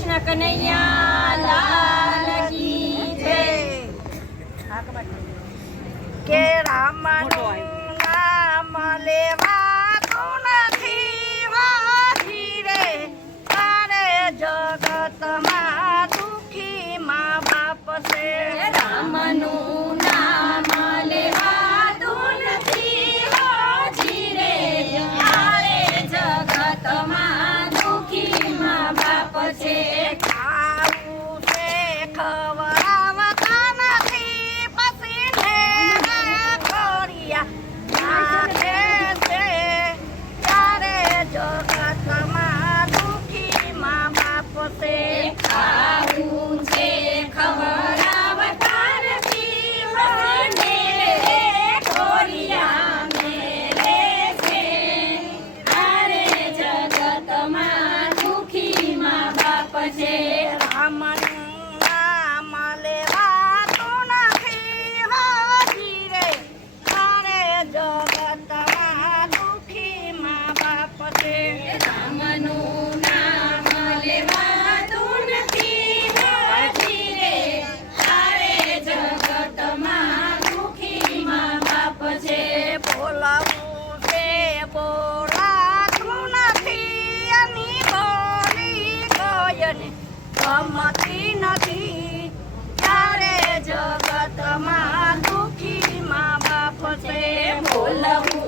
કૃષ્ણ કનૈયા લાલ કી જય. કે રામ પછી રામણ ગમતી નથી. ત્યારે જગતમાં દુખી મા બાપ છે બોલવું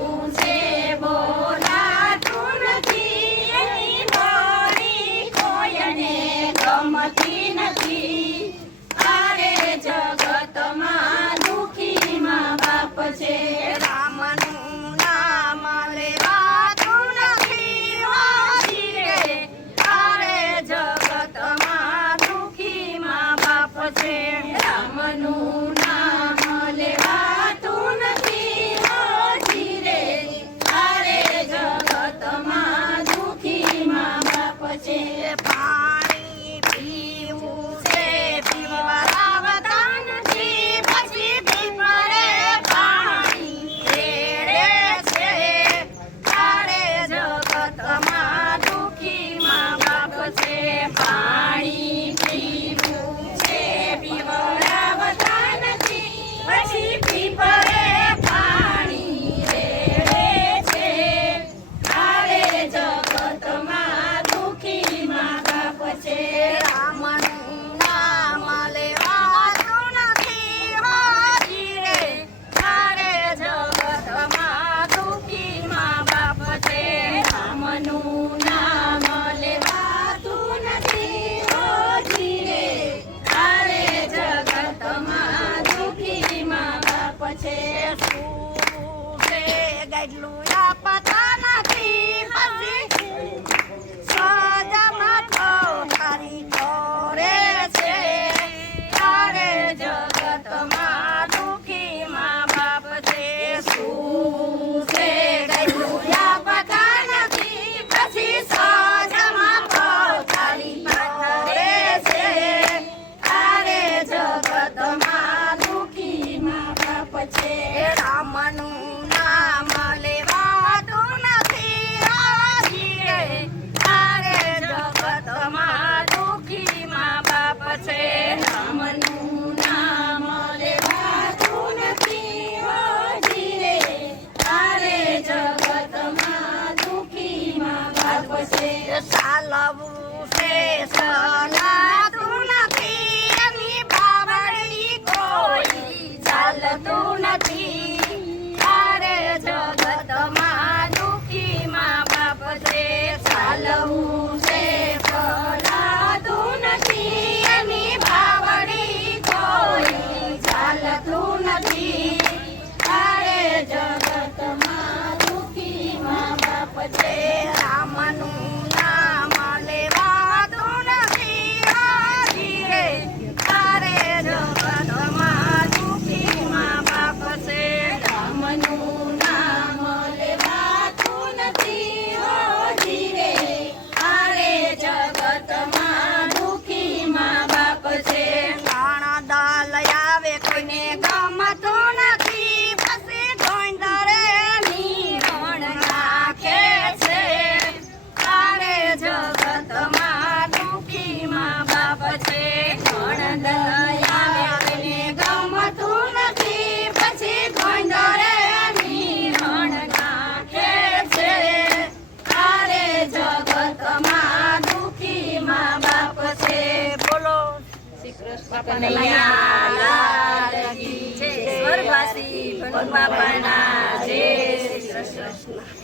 છે શું છે ગાડલું છે. સાલવું છે સના સ્વર્ગવાસી બાપાના જય શ્રી કૃષ્ણ.